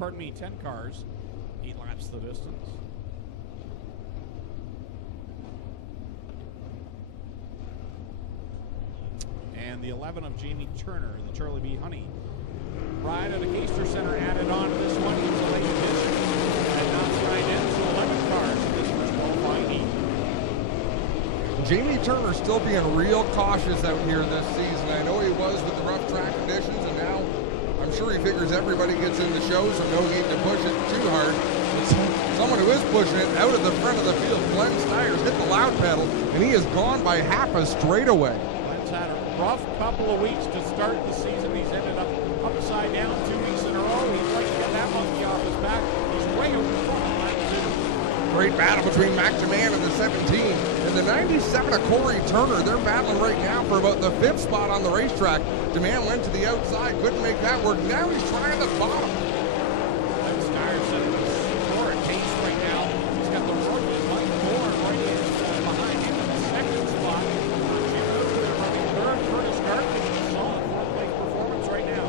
10 cars, 8 laps the distance. And the 11 of Jamie Turner, the Charlie B. Honey ride at a Geister Center added on to this one. It's a late addition. And now signed in, so 11 cars in this first qualifying heat. Jamie Turner still being real cautious out here this season. I know he was with the rough track conditions, and now I'm sure he figures everybody gets in the show, so no need to push it too hard. Someone who is pushing it out of the front of the field, Glenn Styres, hit the loud pedal, and he is gone by half a straightaway. Glenn's had a rough couple of weeks to start the season. He's ended up upside down 2 weeks in a row. He'd like to get that monkey off his back. He's way over the front on lap 2. Great battle between Mac DeMan and the 17. And the 97 of Corey Turner, they're battling right now for about the 5th spot on the racetrack. DeMan went to the outside, couldn't make that work. Now he's trying the bottom. Glenn Styres set the score at pace right now. He's got the rookie Mike Thorne right in behind him in the 2nd spot. Jim Hooper running 3rd. Curtis Gartley with a solid 4th-place performance right now.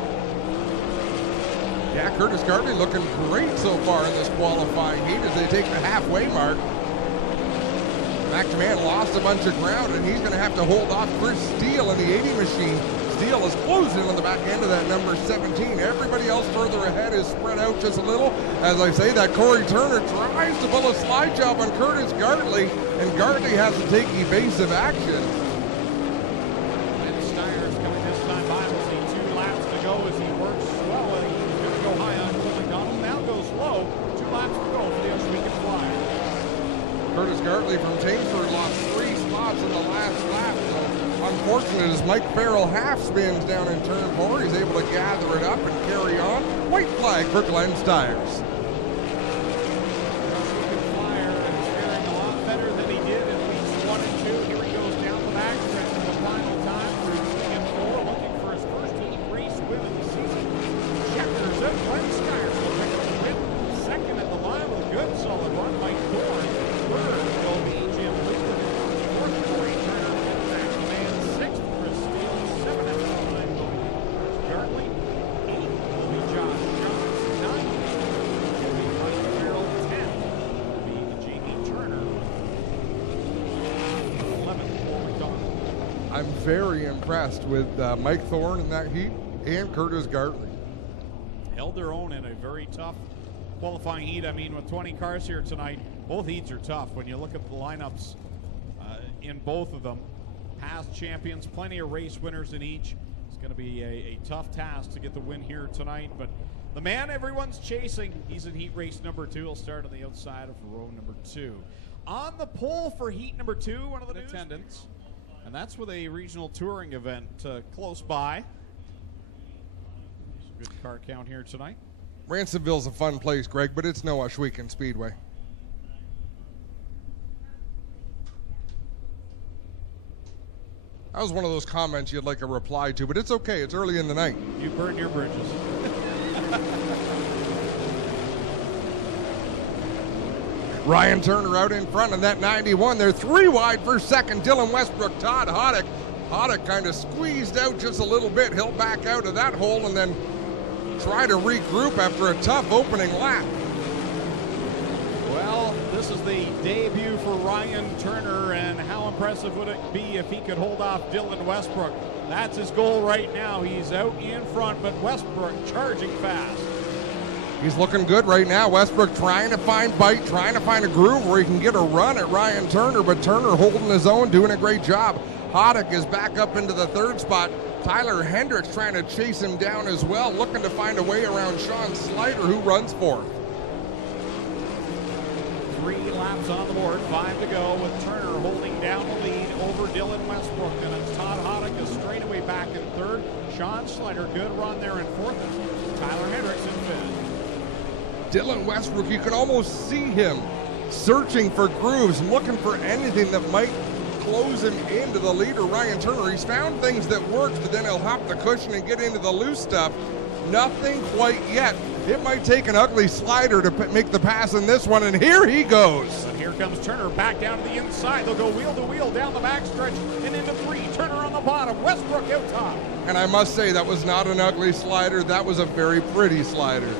Yeah, Curtis Gartley looking great so far in this qualifying heat as they take the halfway mark. Mac DeMan lost a bunch of ground, and he's going to have to hold off Chris Steele in the 80 machine. Steele is closing on the back end of that number 17. Everybody else further ahead is spread out just a little. As I say, that Corey Turner tries to pull a slide job on Curtis Gartley, and Gartley has to take evasive action. Glenn Styres coming this time by. We'll see 2 laps to go as he works well. And he's going to go high on Will McDonald. Now goes low. 2 laps to go for the Oswegan Flyers. Curtis Gartley from Tainsford lost 3 spots in the last lap. So unfortunate as Mike Farrell half spins down in turn 4. He's able to gather it up and carry on. White flag for Glenn Styres. Oswegan Flyer is faring a lot better than he did in weeks 1 and 2. Here he goes down the backstretch for the final time through 3 and 4, looking for his first heat race win of the season. Checkers out. Glenn Styres will pick up the win. 2nd at the line with a good solid run. Mike Thorne. 3rd will be Jim Hooper. 4th, Corey Turner. 5th, Mac DeMan. 6th, Chris Steele. 7th at the line will be Curtis Gartley. 8th will be Josh Jones. 9th will be Mike Farrell. 10th will be Jamie Turner. 11th, Paul McDonald. I'm very impressed with Mike Thorne in that heat and Curtis Gartley. Held their own in a very tough qualifying heat. I mean, with 20 cars here tonight, both heats are tough. When you look at the lineups in both of them, past champions, plenty of race winners in each. It's going to be a tough task to get the win here tonight. But the man everyone's chasing, he's in heat race number 2. He'll start on the outside of row number 2. On the pole for heat number 2, one of the attendants, and that's with a regional touring event close by. Good car count here tonight. Ransomville's a fun place, Greg, but it's no Oswegan Speedway. That was one of those comments you'd like a reply to, but it's okay. It's early in the night. You burn your bridges. Ryan Turner out in front of that 91. They're 3 wide for 2nd. Dylan Westbrook, Todd Hoddick. Hoddick kind of squeezed out just a little bit. He'll back out of that hole and then try to regroup after a tough opening lap. Well, this is the debut for Ryan Turner, and how impressive would it be if he could hold off Dylan Westbrook? That's his goal right now. He's out in front, but Westbrook charging fast. He's looking good right now. Westbrook trying to find bite, trying to find a groove where he can get a run at Ryan Turner, but Turner holding his own, doing a great job. Hoddick is back up into the 3rd spot. Tyler Hendricks trying to chase him down as well, looking to find a way around Sean Slider, who runs 4th. 3 laps on the board, 5 to go, with Turner holding down the lead over Dylan Westbrook. And it's Todd Hoddick is straightaway back in 3rd. Sean Slider, good run there in 4th. Tyler Hendricks in 5th. Dylan Westbrook, you can almost see him searching for grooves, looking for anything that might close him into the leader, Ryan Turner. He's found things that work, but then he'll hop the cushion and get into the loose stuff. Nothing quite yet. It might take an ugly slider to make the pass in this one, and here he goes. And here comes Turner back down to the inside. They'll go wheel to wheel down the backstretch and into 3. Turner on the bottom, Westbrook out top. And I must say, that was not an ugly slider. That was a very pretty slider.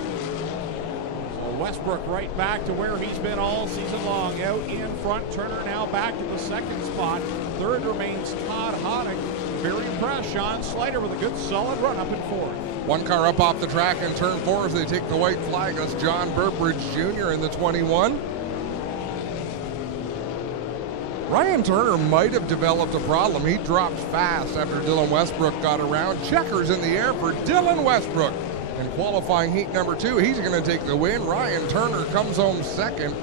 Westbrook right back to where he's been all season long. Out in front, Turner now back to the second spot. Third remains Todd Hoddick. Very impressed. Sean Slider with a good solid run up in fourth. One car up off the track in turn 4 as they take the white flag. That's John Burbridge Jr. in the 21. Ryan Turner might have developed a problem. He dropped fast after Dylan Westbrook got around. Checkers in the air for Dylan Westbrook. In qualifying heat number 2, he's going to take the win. Ryan Turner comes home second.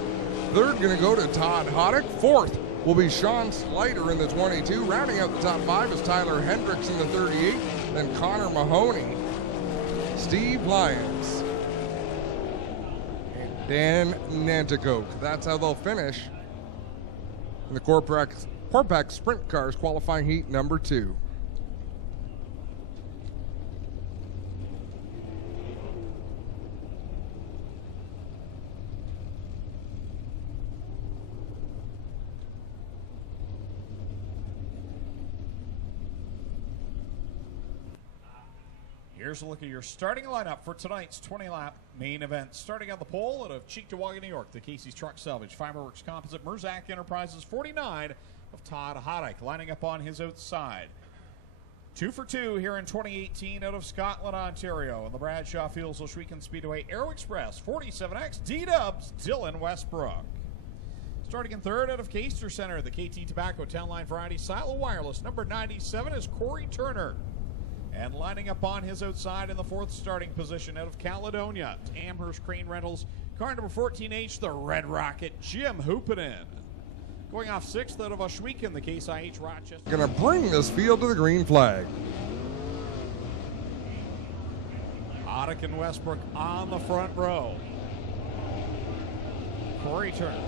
Third going to go to Todd Hoddick. Fourth will be Sean Slider in the 22. Rounding out the top 5 is Tyler Hendricks in the 38. Then Connor Mahoney, Steve Lyons, and Dan Nanticoke. That's how they'll finish in the Corpac Sprint Cars qualifying heat number 2. Here's a look at your starting lineup for tonight's 20-lap main event. Starting on the pole out of Cheektowaga, New York, the Casey's Truck Salvage, Fiberworks Composite, Merzak Enterprises, 49 of Todd Hoddick, lining up on his outside. 2 for 2 here in 2018 out of Scotland, Ontario, and the Bradshaw Fields Oshwegan Speedway Aero Express, 47X, D-Dubs, Dylan Westbrook. Starting in third out of Caister Center, the KT Tobacco Town Line Variety Silo Wireless, number 97 is Corey Turner. And lining up on his outside in the fourth starting position out of Caledonia, Amherst Crane Rentals, car number 14H, the Red Rocket, Jim Hoopinen. Going off sixth out of Oshwegan, the Case IH Rochester. Going to bring this field to the green flag. Hoddick and Westbrook on the front row. Corey Turner,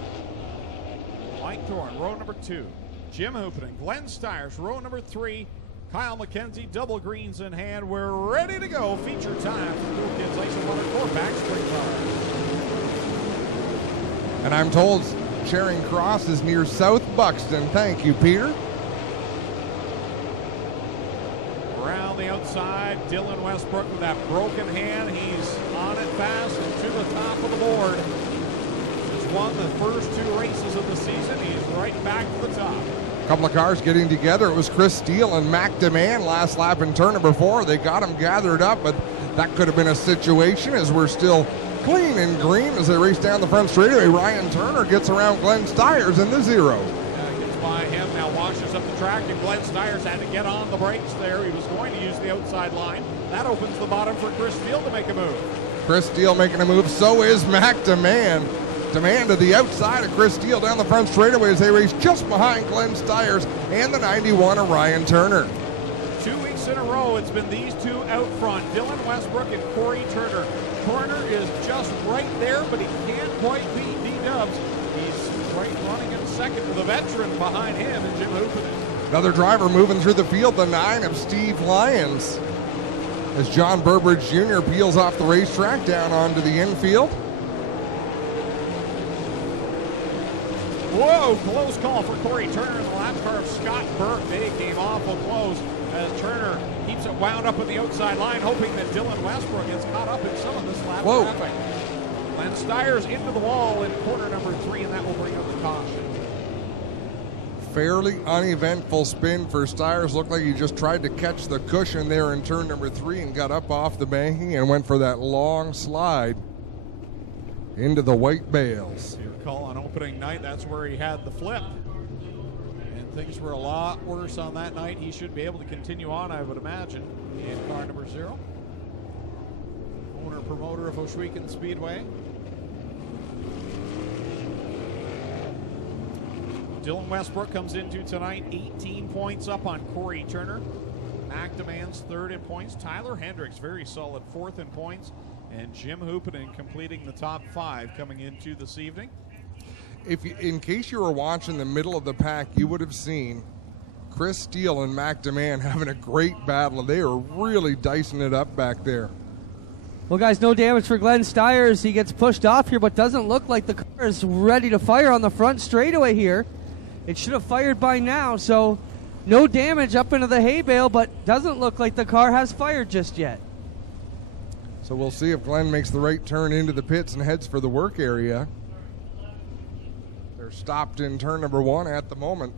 Mike Dorn, row number 2. Jim Hoopinen, Glenn Styres, row number 3. Kyle McKenzie, double greens in hand. We're ready to go. Feature time for Cool Kids Ice and Water Corpac Sprint Cars. And I'm told Charing Cross is near South Buxton. Thank you, Peter. Around the outside, Dylan Westbrook with that broken hand. He's on it fast and to the top of the board. He's won the first 2 races of the season. He's right back to the top. Couple of cars getting together. It was Chris Steele and Mac DeMann last lap in turn number 4. They got them gathered up, but that could have been a situation as we're still clean and green as they race down the front straightaway. Ryan Turner gets around Glenn Styres in the 0. Gets by him, now washes up the track, and Glenn Styres had to get on the brakes there. He was going to use the outside line. That opens the bottom for Chris Steele to make a move. Chris Steele making a move. So is Mac DeMann. DeMann to the outside of Chris Steele down the front straightaway as they race just behind Glenn Styres and the 91 of Ryan Turner. 2 weeks in a row, it's been these 2 out front, Dylan Westbrook and Corey Turner. Turner is just right there, but he can't quite beat D-Dubs. He's right running in second with a veteran behind him and Jim Hoopinen. Another driver moving through the field, the 9 of Steve Lyons, as John Burbridge Jr. peels off the racetrack down onto the infield. Whoa, close call for Corey Turner in the lap car of Scott Burke. They came awful close as Turner keeps it wound up on the outside line, hoping that Dylan Westbrook gets caught up in some of this lap traffic. Glenn Styres into the wall in corner number 3, and that will bring up the caution. Fairly uneventful spin for Styres. Looked like he just tried to catch the cushion there in turn number 3 and got up off the banking and went for that long slide into the white bales. You recall on opening night, that's where he had the flip. And things were a lot worse on that night. He should be able to continue on, I would imagine, in car number 0. Owner-promoter of Oshwegan Speedway. Dylan Westbrook comes into tonight 18 points up on Corey Turner. Mac DeMann's 3rd in points. Tyler Hendricks, very solid 4th in points. And Jim Hoopinen completing the top 5 coming into this evening. If you, in case you were watching the middle of the pack, you would have seen Chris Steele and Mac DeMann having a great battle. They are really dicing it up back there. Well, guys, no damage for Glenn Styres. He gets pushed off here, but doesn't look like the car is ready to fire on the front straightaway here. It should have fired by now, so no damage up into the hay bale, but doesn't look like the car has fired just yet. So we'll see if Glenn makes the right turn into the pits and heads for the work area. They're stopped in turn number 1 at the moment.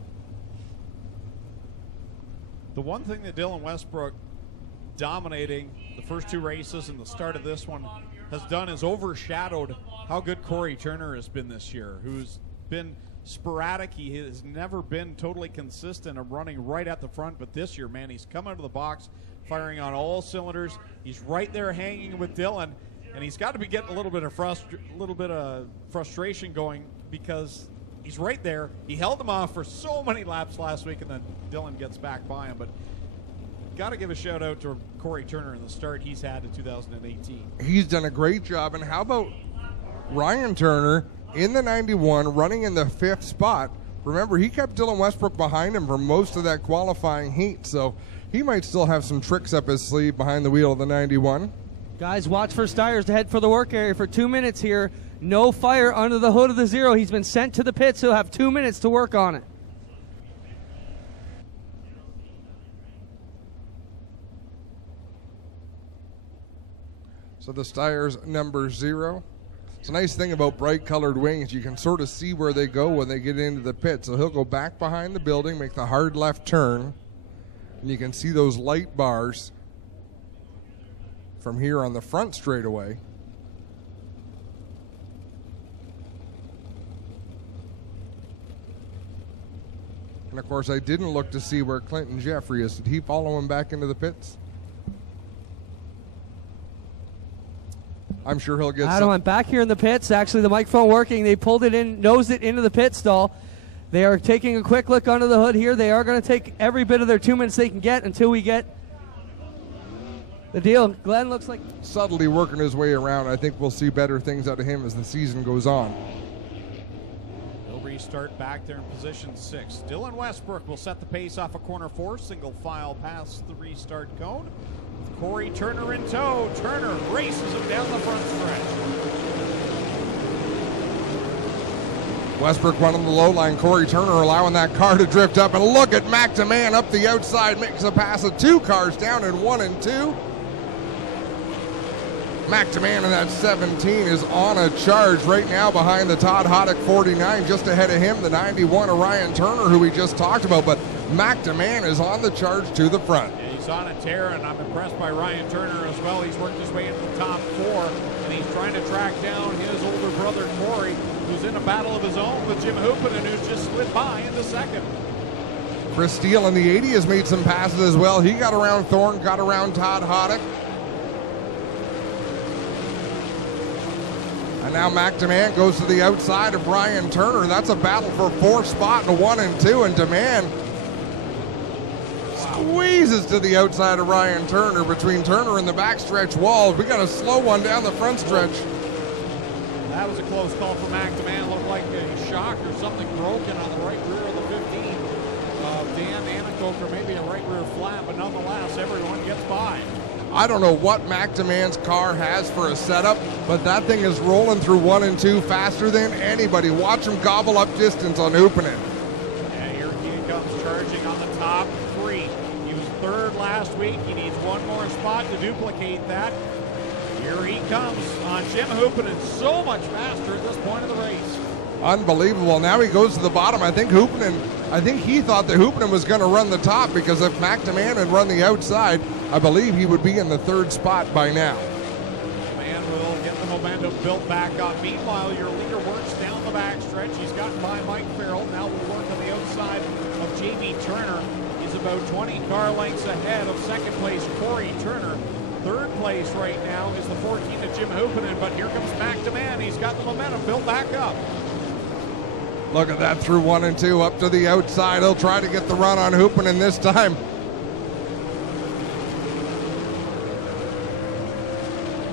The one thing that Dylan Westbrook, dominating the first 2 races and the start of this one, has done is overshadowed how good Corey Turner has been this year, who's been sporadic. He has never been totally consistent of running right at the front, but this year, man, he's come out of the box firing on all cylinders. He's right there hanging with Dylan, and he's got to be getting a little bit of frustration going because he's right there. He held him off for so many laps last week, and then Dylan gets back by him. But got to give a shout out to Corey Turner in the start he's had in 2018. He's done a great job. And how about Ryan Turner in the 91 running in the 5th spot? Remember, he kept Dylan Westbrook behind him for most of that qualifying heat, so he might still have some tricks up his sleeve behind the wheel of the 91. Guys, watch for Styres to head for the work area for 2 minutes here. No fire under the hood of the Zero. He's been sent to the pits. He'll have 2 minutes to work on it. So the Styres number 0. It's a nice thing about bright colored wings. You can sort of see where they go when they get into the pit. So he'll go back behind the building, make the hard left turn, and you can see those light bars from here on the front straightaway. And of course, I didn't look to see where Clinton Jeffrey is. Did he follow him back into the pits? I'm sure he'll get Adam, I'm back here in the pits. Actually, the microphone working. They pulled it in, nosed it into the pit stall. They are taking a quick look under the hood here. They are going to take every bit of their 2 minutes they can get until we get the deal. Glenn looks like subtly working his way around. I think we'll see better things out of him as the season goes on. He'll restart back there in position 6. Dylan Westbrook will set the pace off of corner 4, single file past the restart cone. Corey Turner in tow. Turner races him down the front stretch. Westbrook running the low line. Corey Turner allowing that car to drift up. And look at McDeman up the outside. Makes a pass of 2 cars down in 1 and 2. McDeman in that 17 is on a charge right now behind the Todd Hoddick 49. Just ahead of him, the 91 of Ryan Turner, who we just talked about. But McDeman is on the charge to the front. He's on a tear, and I'm impressed by Ryan Turner as well. He's worked his way into the top 4, and he's trying to track down his older brother, Corey, who's in a battle of his own with Jim Hoopanen, who's just slid by into second. Chris Steele in the 80 has made some passes as well. He got around Thorne, got around Todd Hoddick. And now McDeman goes to the outside of Ryan Turner. That's a battle for 4th spot in 1 and 2, and DeMann squeezes to the outside of Ryan Turner between Turner and the backstretch walls. We got a slow one down the front stretch. That was a close call for McDeman. Looked like a shock or something broken on the right rear of the 15. Dan Anacoke, or maybe a right rear flat, but nonetheless, everyone gets by. I don't know what McDeman's car has for a setup, but that thing is rolling through 1 and 2 faster than anybody. Watch him gobble up distance on Hoopanen. Yeah, here he comes charging on the top 3. 3rd last week. He needs 1 more spot to duplicate that. Here he comes on Jim Hoopanen, so much faster at this point of the race. Unbelievable. Now he goes to the bottom. I think he thought that Hoopanen was going to run the top, because if McDeman had run the outside, I believe he would be in the 3rd spot by now. Man will get the momentum built back up. Meanwhile, your leader works down the backstretch. He's gotten by Mike Farrell. Now will work on the outside of Jamie Turner. About 20 car lengths ahead of 2nd place Corey Turner. 3rd place right now is the 14 of Jim Hoopanen, but here comes McDeman. He's got the momentum built back up. Look at that through 1 and 2 up to the outside. He'll try to get the run on Hoopanen this time.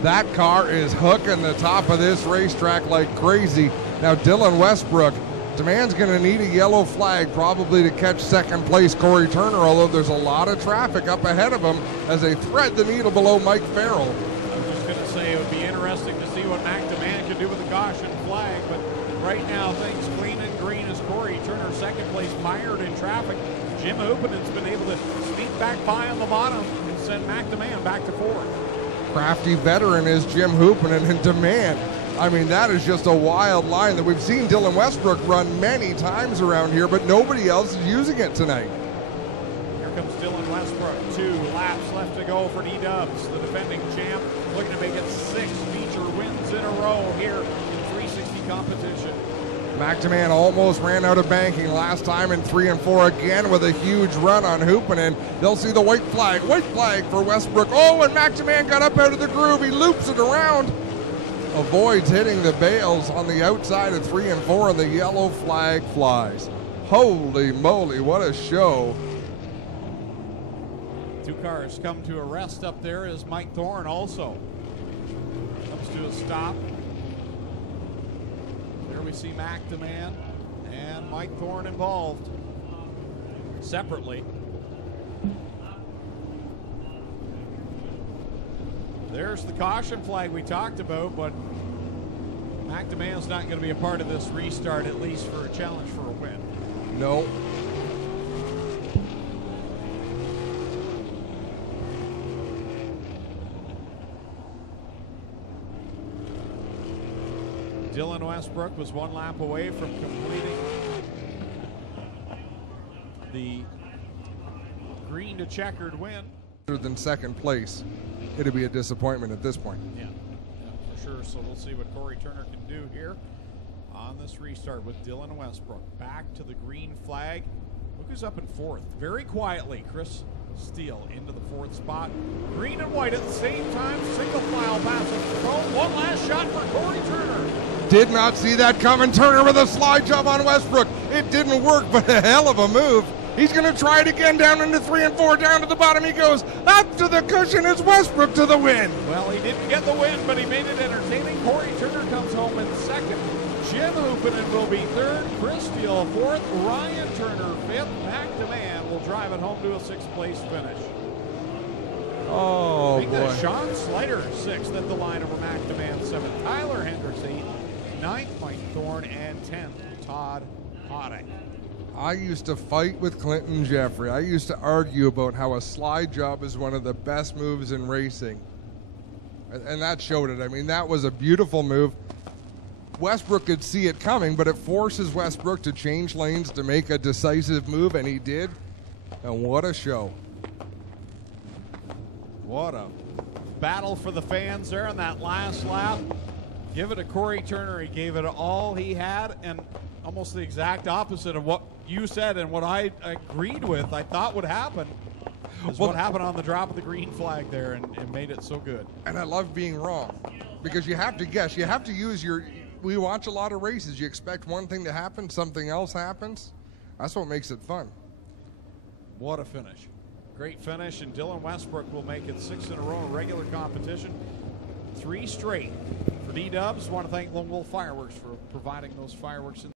That car is hooking the top of this racetrack like crazy. Now Dylan Westbrook, DeMann's going to need a yellow flag probably to catch 2nd place Corey Turner, although there's a lot of traffic up ahead of him as they thread the needle below Mike Farrell. I was just going to say it would be interesting to see what McDeman can do with the caution flag, but right now things clean and green as Corey Turner 2nd place mired in traffic. Jim Hoopanen's been able to sneak back by on the bottom and send McDeman back to 4th. crafty veteran is Jim Hoopinen in demand. I mean, that is just a wild line that we've seen Dylan Westbrook run many times around here, but nobody else is using it tonight. Here comes Dylan Westbrook. 2 laps left to go for D-Dubs, the defending champ, looking to make it 6 feature wins in a row here in 360 competition. McDeman almost ran out of banking last time in 3 and 4 again with a huge run on Hoopinen. They'll see the white flag for Westbrook. Oh, and McDeman got up out of the groove. He loops it around. Avoids hitting the bales on the outside of 3 and 4, and the yellow flag flies. Holy moly, what a show. 2 cars come to a rest up there as Mike Thorne also comes to a stop. There we see McDeman and Mike Thorne involved separately. There's the caution flag we talked about, but McDeman's not going to be a part of this restart, at least for a challenge for a win. No. Dylan Westbrook was 1 lap away from completing the green to checkered win. Other than second place, it'd be a disappointment at this point. Yeah, for sure. So we'll see what Corey Turner can do here on this restart with Dylan Westbrook. Back to the green flag. Look who's up in 4th. Very quietly, Chris Steele into the 4th spot. Green and white at the same time. Single file passes the cone. 1 last shot for Corey Turner. Did not see that coming. Turner with a slide job on Westbrook. It didn't work, but a hell of a move. He's going to try it again down into 3 and 4. Down to the bottom he goes. Up to the cushion. It's Westbrook to the win. Well, he didn't get the win, but he made it entertaining. Corey Turner comes home in 2nd. Jim Hoopinen will be 3rd. Chris Steele 4th. Ryan Turner 5th. McDeman will drive it home to a 6th place finish. Oh, Make boy. that Sean Slider 6th at the line over McDeman 7th. Tyler Hendricks 8th. 9th, Mike Thorne, and 10th, Todd Hoddick. I used to fight with Clinton Jeffrey. I used to argue about how a slide job is one of the best moves in racing. And that showed it. I mean, that was a beautiful move. Westbrook could see it coming, but it forces Westbrook to change lanes to make a decisive move, and he did. And what a show. What a battle for the fans there in that last lap. Give it to Corey Turner. He gave it all he had, and almost the exact opposite of what you said and what I agreed with, I thought would happen. Is what happened on the drop of the green flag there and made it so good. And I love being wrong because you have to guess. You have to use your... We watch a lot of races. You expect one thing to happen, something else happens. That's what makes it fun. What a finish. Great finish, and Dylan Westbrook will make it 6 in a row in regular competition. 3 straight for D-Dubs. Want to thank Lone Wolf Fireworks for providing those fireworks.